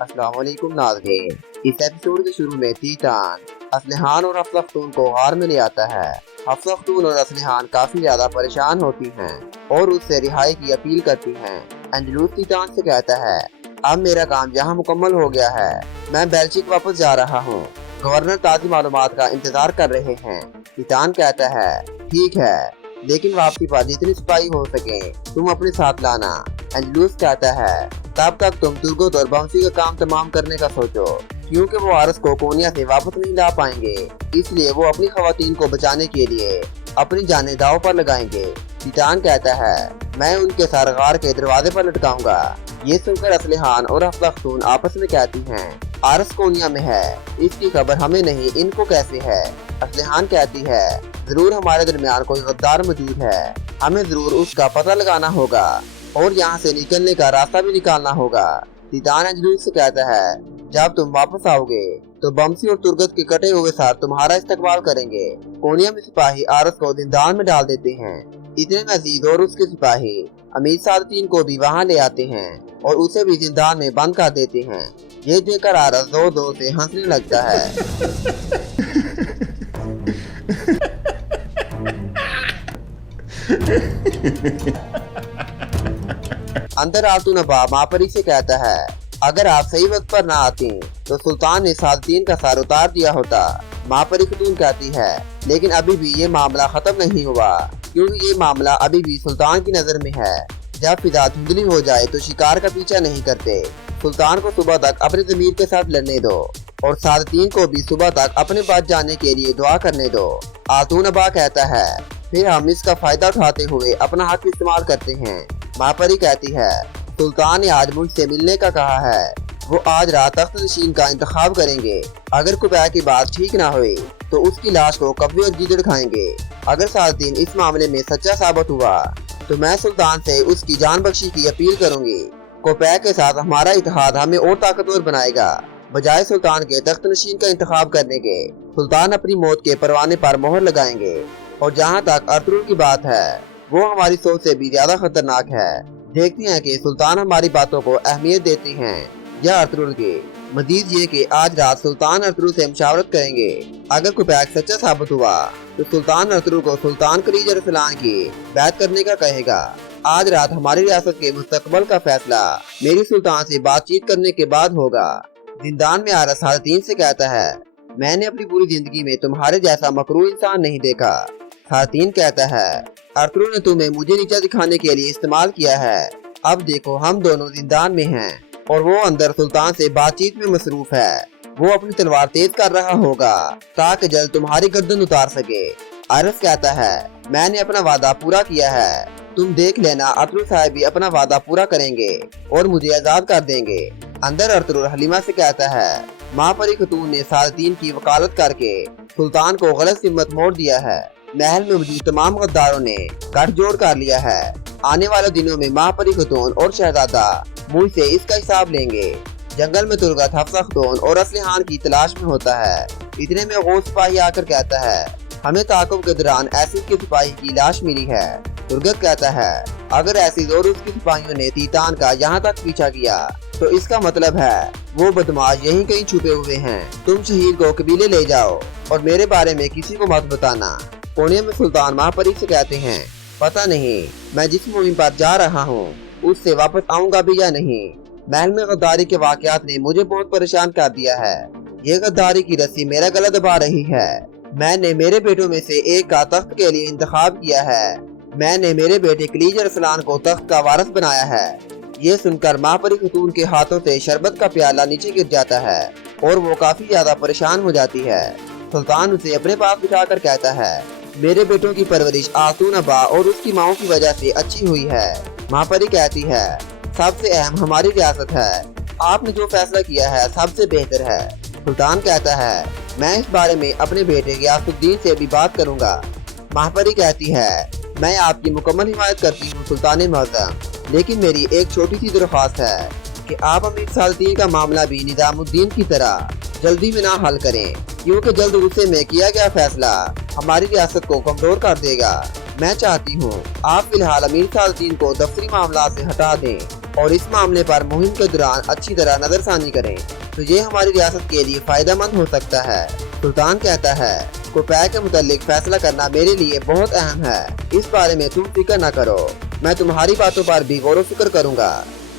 अस्सलाम वालेकुम नाज़रीन। इस एपिसोड के शुरू में तीतान असलहान और अफलातून को गार में ले आता है। अफलातून और असलहान काफी ज्यादा परेशान होती हैं और उससे रिहाई की अपील करती हैं। एंजलूस तीतान से कहता है, अब मेरा काम यहाँ मुकम्मल हो गया है, मैं बेल्जिक वापस जा रहा हूँ। गवर्नर ताज़ी मालूमात का इंतजार कर रहे हैं। तीतान कहता है, ठीक है, लेकिन वापसी पर जितनी सिपाही हो सके तुम अपने साथ लाना। एंजलूस कहता है, तब तक तुम तुर्गोत और बमसी का काम तमाम करने का सोचो, क्योंकि वो आरस को कोनिया से वापस नहीं ला पाएंगे, इसलिए वो अपनी खवातीन को बचाने के लिए अपनी जानें दांव पर लगाएंगे। तीतान कहता है, मैं उनके सर गार के दरवाजे पर लटकाऊंगा। ये सुनकर असलहान और अफलातून आपस में कहती हैं, आरस कोनिया में है, इसकी खबर हमें नहीं, इनको कैसे है। असलहान कहती है, जरूर हमारे दरमियान कोई गद्दार मौजूद है, हमें जरूर उसका पता लगाना होगा और यहाँ से निकलने का रास्ता भी निकालना होगा। तीतान एंजलूस से कहता है, जब तुम वापस आओगे तो बमसी और तुर्गत के कटे हुए सर तुम्हारा इस्तकबाल करेंगे। कोनिया में सिपाही आरस को जिंदान में डाल देते हैं। इतने में अजीज और उसके सिपाही अमीर सादतीन को भी वहाँ ले आते हैं और उसे भी जिंदान में बंद कर देते हैं। ये देखकर आरस दो दो से हंसने लगता है। अंदर आतू नबा मापरी से कहता है, अगर आप सही वक्त पर ना आती तो सुल्तान ने सादतीन का सर उतार दिया होता। मापरी खतून कहती है, लेकिन अभी भी ये मामला खत्म नहीं हुआ, क्योंकि ये मामला अभी भी सुल्तान की नजर में है। जब फिजा धुंधली हो जाए तो शिकार का पीछा नहीं करते। सुल्तान को सुबह तक अपने ज़मीर के साथ लड़ने दो और सादतीन को भी सुबह तक अपने पास जाने के लिए दुआ करने दो। आतू नबा कहता है, फिर हम इसका फायदा उठाते हुए अपना हक इस्तेमाल करते हैं। मापरी कहती है, सुल्तान ने आज मुझसे मिलने का कहा है, वो आज रात तख्त नशीन का इंतखाब करेंगे। अगर कुबैया की बात ठीक ना हुई तो उसकी लाश को कब्जे और गीदड़ खाएंगे। अगर सादतीन इस मामले में सच्चा साबित हुआ तो मैं सुल्तान से उसकी जान बख्शी की अपील करूंगी। कुबैया के साथ हमारा इत्तेहाद हमें और ताकतवर बनाएगा। बजाय सुल्तान के तख्त नशीन का इंतखाब करने के, सुल्तान अपनी मौत के परवाने पर मोहर लगाएंगे। और जहाँ तक अरतुरुल की बात है, वो हमारी सोच से भी ज्यादा खतरनाक है। देखते हैं कि सुल्तान हमारी बातों को अहमियत देते हैं या अरतुरुल की। मजीद ये कि आज रात सुल्तान अरतुरुल से मुशावरत करेंगे। अगर कुबैया सच्चा साबित हुआ तो सुल्तान अरतुरुल को सुल्तान खलीज अरसलान की बैत करने का कहेगा। आज रात हमारी रियासत के मुस्तकबल का फैसला मेरी सुल्तान से बातचीत करने के बाद होगा। जिंदान में आरस सादतीन से कहता है, मैंने अपनी पूरी जिंदगी में तुम्हारे जैसा मकरूर इंसान नहीं देखा। सादतीन कहता है, अरतुरुल ने तुम्हें मुझे नीचा दिखाने के लिए इस्तेमाल किया है। अब देखो, हम दोनों जिंदान में हैं और वो अंदर सुल्तान से बातचीत में मसरूफ है। वो अपनी तलवार तेज कर रहा होगा ताकि जल्द तुम्हारी गर्दन उतार सके। आरस कहता है, मैंने अपना वादा पूरा किया है, तुम देख लेना, अरतुरुल साहब भी अपना वादा पूरा करेंगे और मुझे आजाद कर देंगे। अंदर अरतुरुल हलीमा से कहता है, मापरी खतून ने सादतीन की वकालत करके सुल्तान को गलत सिमत मोड़ दिया है। महल में मौजूद तमाम गद्दारों ने गठजोड़ कर लिया है। आने वाले दिनों में मापरी खतून और शहजादा मुझसे इसका हिसाब लेंगे। जंगल में तुर्गत हफ्सा खतून और असलहान की तलाश में होता है। इतने में गौस सिपाही आकर कहता है, हमें ताक़ुब के दौरान एसिड के सिपाही की लाश मिली है। तुर्गत कहता है, अगर एसिड और उसके सिपाहियों ने तीतान का यहाँ तक पीछा किया तो इसका मतलब है वो बदमाश यहीं कहीं छुपे हुए हैं। तुम शहीद को कबीले ले जाओ और मेरे बारे में किसी को मत बताना। कोनिया में सुल्तान मापरी से कहते हैं, पता नहीं मैं जिस मुहिम पर जा रहा हूँ उससे वापस आऊंगा भी या नहीं। महल में गद्दारी के वाकयात ने मुझे बहुत परेशान कर दिया है। ये गद्दारी की रस्सी मेरा गला दबा रही है। मैंने मेरे बेटों में से एक का तख्त के लिए इंतखाब किया है। मैंने मेरे बेटे खलीज अरसलान को तख्त का वारिस बनाया है। ये सुनकर मापरी खतून के हाथों से शरबत का प्याला नीचे गिर जाता है और वो काफी ज्यादा परेशान हो जाती है। सुल्तान उसे अपने पास बिठाकर कहता है, मेरे बेटों की परवरिश आतू नबा और उसकी माओ की वजह से अच्छी हुई है। मापरी कहती है, सबसे अहम हमारी रियासत है, आपने जो फैसला किया है सबसे बेहतर है। सुल्तान कहता है, मैं इस बारे में अपने बेटे गियासुद्दीन से भी बात करूंगा। मापरी कहती है, मैं आपकी मुकम्मल हिमायत करती हूँ सुल्तान मुअज़्ज़म, लेकिन मेरी एक छोटी सी दरख्वास्त है कि आप अमीर सादतीन का मामला भी निज़ामुद्दीन की तरह जल्दी में ना हल करें, क्योंकि जल्द गुस्से में किया गया फैसला हमारी रियासत को कमजोर कर देगा। मैं चाहती हूँ आप फिलहाल अमीर सादतीन को दफ्तरी मामला से हटा दें और इस मामले पर मुहिम के दौरान अच्छी तरह नजरसानी करें तो ये हमारी रियासत के लिए फायदा मंद हो सकता है। सुल्तान कहता है, कोपैक के मुतालिक फैसला करना मेरे लिए बहुत अहम है। इस बारे में तुम फिक्र न करो, मैं तुम्हारी बातों पर भी गौर व फिक्र करूँगा।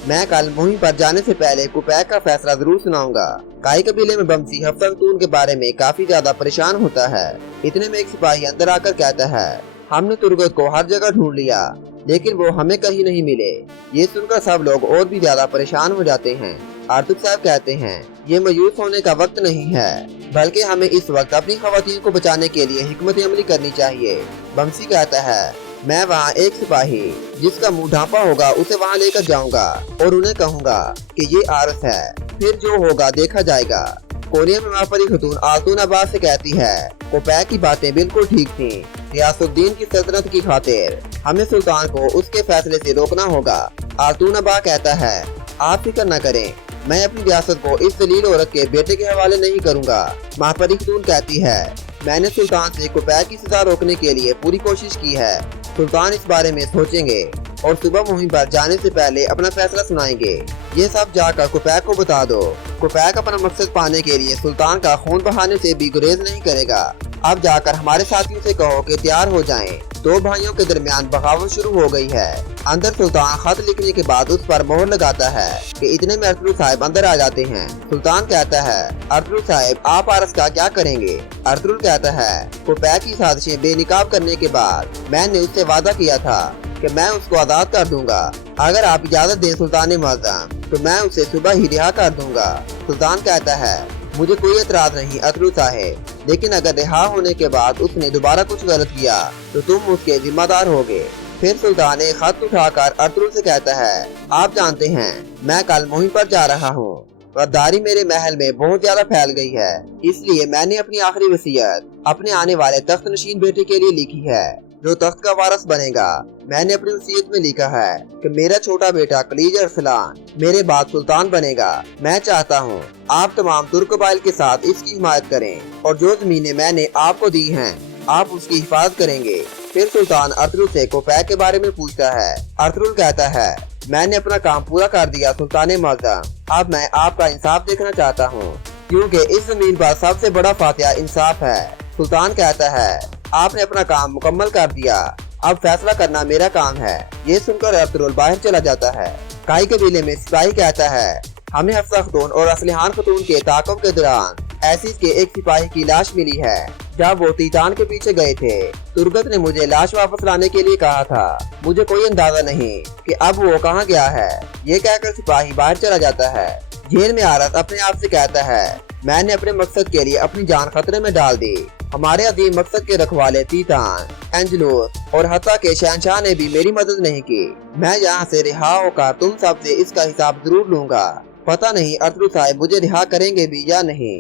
मैं कल मुहिम पर जाने से पहले कोपैक का फैसला जरूर सुनाऊंगा। काई कबीले में बमसी हफ्ता खतून के बारे में काफी ज्यादा परेशान होता है। इतने में एक सिपाही अंदर आकर कहता है, हमने तुर्गत को हर जगह ढूंढ लिया लेकिन वो हमें कहीं नहीं मिले। ये सुनकर सब लोग और भी ज्यादा परेशान हो जाते हैं। आर्तुक साहब कहते हैं, ये मायूस होने का वक्त नहीं है, बल्कि हमें इस वक्त अपनी खवातीन को बचाने के लिए हिकमत अमली करनी चाहिए। बमसी कहता है, मैं वहाँ एक सिपाही जिसका मुंह ढांपा होगा उसे वहाँ लेकर जाऊंगा और उन्हें कहूँगा कि ये आरस है, फिर जो होगा देखा जाएगा। कोरिया में मापरी खतून आतून अब्बास से कहती है, कोपैक की बातें बिल्कुल ठीक थी। रियासुद्दीन की सल्तनत की खातिर हमें सुल्तान को उसके फैसले से रोकना होगा। आतून अब्बा कहता है, आप फिक्र न करें, मैं अपनी रियासत को इस दलील औरत के बेटे के हवाले नहीं करूँगा। मापरी खतून कहती है, मैंने सुल्तान से कोपैक की सजा रोकने के लिए पूरी कोशिश की है। सुल्तान इस बारे में सोचेंगे और सुबह मुहिम पर जाने से पहले अपना फैसला सुनाएंगे। ये सब जाकर कोपैक को बता दो। कोपैक अपना मकसद पाने के लिए सुल्तान का खून बहाने से भी गुरेज नहीं करेगा। अब जाकर हमारे साथियों से कहो कि तैयार हो जाएं। दो भाइयों के दरमियान बगावत शुरू हो गई है। अंदर सुल्तान खत लिखने के बाद उस पर मोहर लगाता है कि इतने में अरतुल साहब अंदर आ जाते हैं। सुल्तान कहता है, अरतुल साहब आप आरस का क्या करेंगे? अरतुल कहता है, कोपैक की साजिशें बेनकाब करने के बाद मैंने उससे वादा किया था कि मैं उसको आजाद कर दूंगा। अगर आप इजाजत दें सुल्तान मुअज़्ज़म तो मैं उसे सुबह ही रिहा कर दूंगा। सुल्तान कहता है, मुझे कोई एतराज नहीं अरतुल साहब, लेकिन अगर रिहा होने के बाद उसने दोबारा कुछ गलत किया तो तुम उसके जिम्मेदार होगे। फिर सुल्तान एक खत उठाकर अरतुल से कहता है, आप जानते हैं मैं कल मुहिम पर जा रहा हूँ। गद्दारी मेरे महल में बहुत ज्यादा फैल गई है, इसलिए मैंने अपनी आखिरी वसीयत अपने आने वाले तख्त नशीन बेटे के लिए लिखी है जो तख्त का वारिस बनेगा। मैंने अपनी वसीयत में लिखा है कि मेरा छोटा बेटा खलीज अरसलान मेरे बाद सुल्तान बनेगा। मैं चाहता हूँ आप तमाम तुर्क कबाइल के साथ इसकी हिमायत करें और जो जमीनें मैंने आपको दी हैं आप उसकी हिफाजत करेंगे। फिर सुल्तान अरतुल से कोपैक के बारे में पूछता है। अरतुल कहता है, मैंने अपना काम पूरा कर दिया सुल्तान मुअज़्ज़म, अब मैं आपका इंसाफ देखना चाहता हूँ क्योंकि इस जमीन पर सबसे बड़ा फातिहा इंसाफ है। सुल्तान कहता है, आपने अपना काम मुकम्मल कर दिया, अब फैसला करना मेरा काम है। ये सुनकर अरतुल बाहर चला जाता है। काई कबीले में सिपाही कहता है, हमें हफ्सा खतून और असलिहान खतून के ताक़ुब के दौरान ऐसीस के एक सिपाही की लाश मिली है। जब वो तीतान के पीछे गए थे तुर्गत ने मुझे लाश वापस लाने के लिए कहा था। मुझे कोई अंदाजा नहीं कि अब वो कहाँ गया है। ये कहकर सिपाही बाहर चला जाता है। जेल में आरस अपने आप से कहता है, मैंने अपने मकसद के लिए अपनी जान खतरे में डाल दी। हमारे अजीम मकसद के रखवाले तीतान, एंजलोस और हत्ता के शहनशाह ने भी मेरी मदद नहीं की। मैं यहाँ से रिहा होकर तुम सब से इसका हिसाब जरूर लूंगा। पता नहीं अरतुल साहब मुझे रिहा करेंगे भी या नहीं।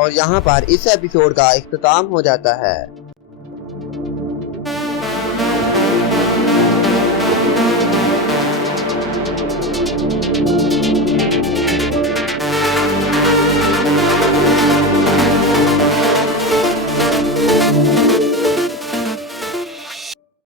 और यहाँ पर इस एपिसोड का इख्तिताम हो जाता है।